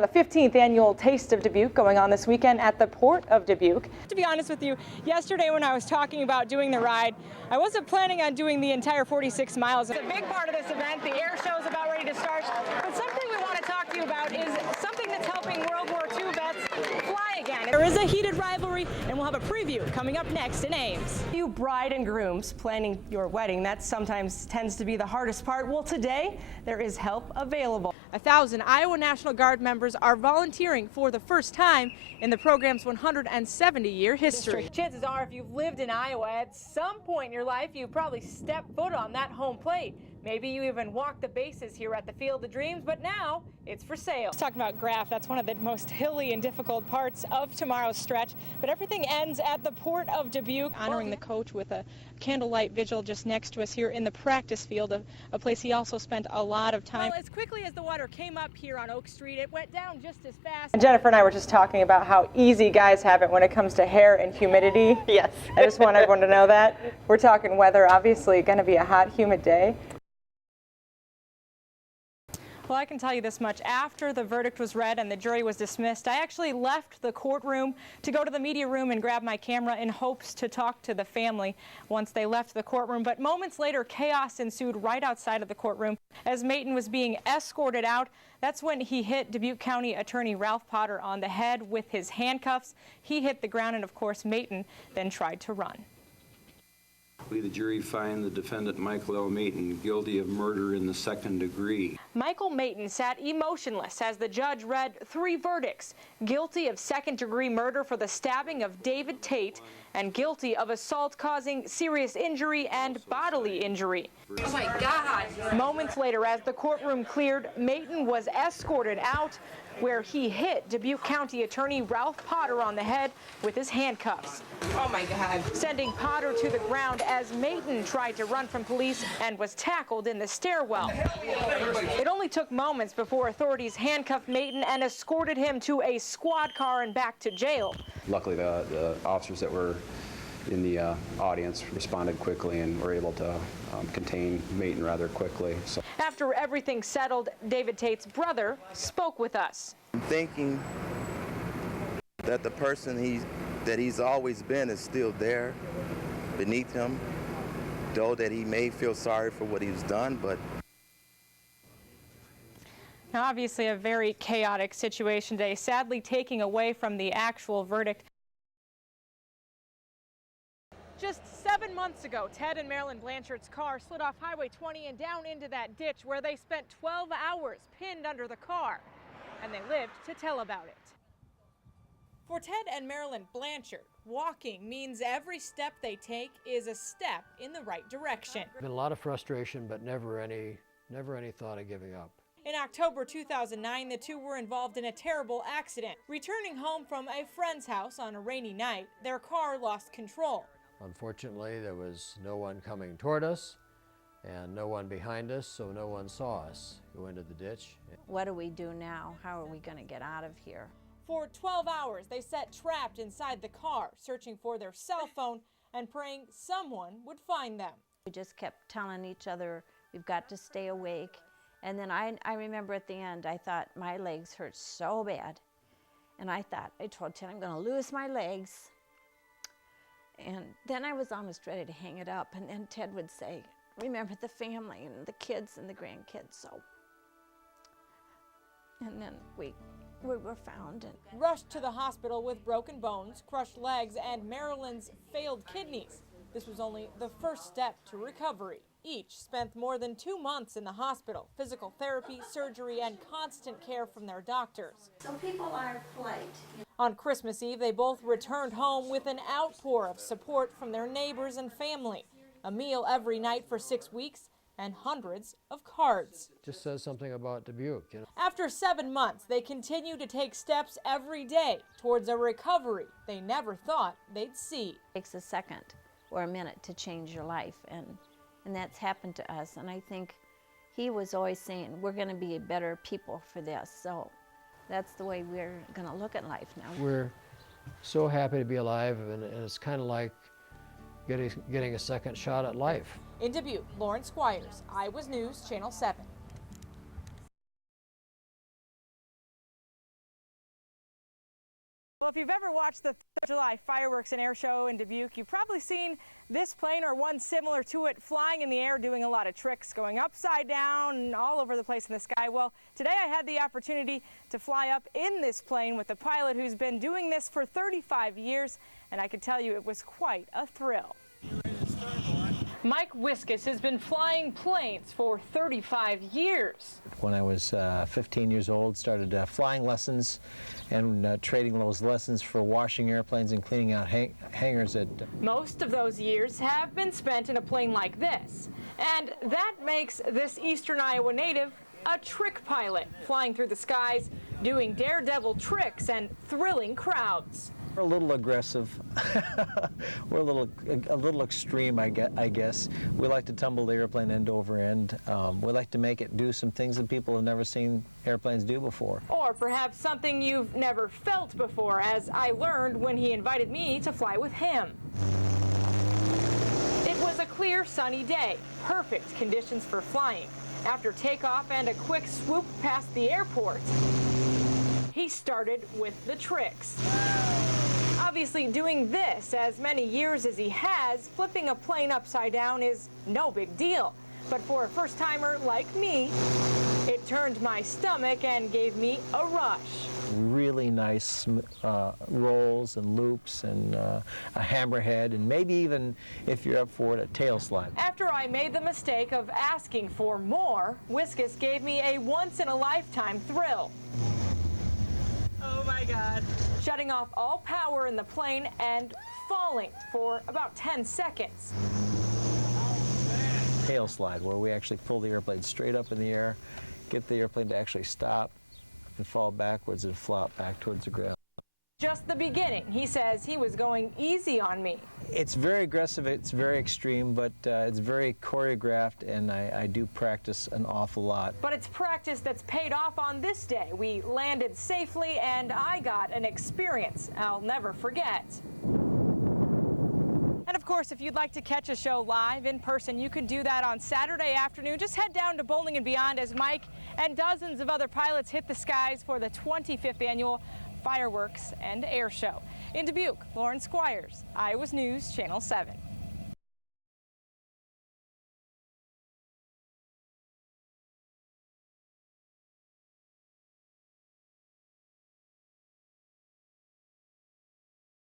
The 15th annual Taste of Dubuque going on this weekend at the Port of Dubuque. To be honest with you, yesterday when I was talking about doing the ride, I wasn't planning on doing the entire 46 miles. It's a big part of this event. The air show is about ready to start. But something we want to talk to you about is something that's helping World War II vets fly again. There is a heated rivalry, and we'll have a preview coming up next in Ames. You bride and grooms planning your wedding, that sometimes tends to be the hardest part. Well, today there is help available. 1,000 Iowa National Guard members are volunteering for the first time in the program's 170-year history. Chances are, if you've lived in Iowa at some point in your life, you probably stepped foot on that home plate. Maybe you even walked the bases here at the Field of Dreams, but now it's for sale. Let's talk about Graph. That's one of the most hilly and difficult parts of tomorrow's stretch, but everything ends at the Port of Dubuque, honoring the coach with a candlelight vigil just next to us here in the practice field, a place he also spent a lot of time. Well, as quickly as the water came up here on Oak Street, it went down just as fast. And Jennifer and I were just talking about how easy guys have it when it comes to hair and humidity. Yes. I just want everyone to know that. We're talking weather, obviously going to be a hot, humid day. Well, I can tell you this much. After the verdict was read and the jury was dismissed, I actually left the courtroom to go to the media room and grab my camera in hopes to talk to the family once they left the courtroom. But moments later, chaos ensued right outside of the courtroom. As Mayton was being escorted out, that's when he hit Dubuque County Attorney Ralph Potter on the head with his handcuffs. He hit the ground, and of course, Mayton then tried to run. We, the jury, find the defendant Michael L. Mayton guilty of murder in the second degree. Michael Mayton sat emotionless as the judge read 3 verdicts: guilty of second-degree murder for the stabbing of David Tate, and guilty of assault causing serious injury and bodily injury. Oh my God! Moments later, as the courtroom cleared, Mayton was escorted out, where he hit Dubuque County Attorney Ralph Potter on the head with his handcuffs. Oh my God. Sending Potter to the ground as Mayton tried to run from police and was tackled in the stairwell. It only took moments before authorities handcuffed Mayton and escorted him to a squad car and back to jail. Luckily, the officers that were in the audience responded quickly and were able to contain Mayton rather quickly. So. After everything settled, David Tate's brother spoke with us. I'm thinking that the person that he's always been is still there beneath him, though that he may feel sorry for what he's done, but now obviously a very chaotic situation today, sadly taking away from the actual verdict. Just 7 months ago, Ted and Marilyn Blanchard's car slid off Highway 20 and down into that ditch where they spent 12 hours pinned under the car, and they lived to tell about it. For Ted and Marilyn Blanchard, walking means every step they take is a step in the right direction. Been a lot of frustration, but never any thought of giving up. In October 2009, the two were involved in a terrible accident. Returning home from a friend's house on a rainy night, their car lost control. Unfortunately, there was no one coming toward us and no one behind us, so no one saw us go into the ditch. What do we do now? How are we going to get out of here? For 12 hours, they sat trapped inside the car, searching for their cell phone and praying someone would find them. We just kept telling each other, we've got to stay awake. And then I remember at the end, I thought my legs hurt so bad. And I told Ted, I'm going to lose my legs. And then I was almost ready to hang it up, and then Ted would say, remember the family and the kids and the grandkids, so. And then we were found. And rushed to the hospital with broken bones, crushed legs, and Marilyn's failed kidneys. This was only the first step to recovery. Each spent more than 2 months in the hospital, physical therapy, surgery, and constant care from their doctors. So people are polite. On Christmas Eve, they both returned home with an outpour of support from their neighbors and family. A meal every night for 6 weeks and hundreds of cards. Just says something about Dubuque. You know? After 7 months, they continue to take steps every day towards a recovery they never thought they'd see. It takes a second or a minute to change your life, and that's happened to us. And I think he was always saying, we're going to be better people for this. So that's the way we're going to look at life now. We're so happy to be alive, and it's kind of like getting a second shot at life. In Dubuque, Lauren Squires, Iowa's News, Channel 7. Well, if you've ever watched the 3rd of July fireworks and air show in Dubuque, you've probably seen this plane or one similar to it flying in the air, doing a lot of tricks, going upside down and all over the place in the sky. Well, today I had the opportunity to fly up in this plane with a pilot who's been doing this for 35 years, and I can tell you it was quite a thrill. Mike Wiskus has been flying planes for 35 years. When I was 15 years old, started flying lessons and trading those lessons for washing airplanes and cleaning out hangars. Most of those years have been spent in a plane like this, and that makes this eastern Iowa native a trick pilot, flying through the skies, doing daredevil tricks and thrilling crowds. We're a little aggressive. We're a little extreme, I guess. We like to tumble the airplane end over end. We like to make it do some things that people have never seen airplanes do before. Or perhaps something you've never felt before, as I learned when he invited me to fly with him. It was a clear, sunny day, perfect conditions for flying. After takeoff and a quick swoop past the airport, he started with the tricks. Obviously, doing this as many years as he has, flipping a plane upside down is no big deal. But for a first-timer like me, it turned my stomach and gave me a rush. Really nice rolls and loops and a hammerhead, and maybe even, if you're up for it, a tail slide. After I made the mistake of asking for more, Wiskus gave me a once-in-a-lifetime thrill. Oh my God. Shutting off all power in the plane and falling for about 10 seconds. Tail slide, where we actually pull the airplane straight up in the air, get the airplane to actually stop and fall backwards and flop back towards the ground. Just the beginning. He says he was going easy on me. It's very aggressive, it's very extreme, but it's very choreographed, and I do practice an awful lot. But it's practice that's paid off on this day. We landed safely, and I got an experience I'll never forget. And of course, if you'd like to catch a show live in person, you can do that on Saturday afternoon. Just head down to Bowling and Beyond as Mike and dozens of other pilots hit the skies for the 25th annual Fireworks and Air Show. In Dubuque, Lauren Squires, Iowa's News, Channel 7.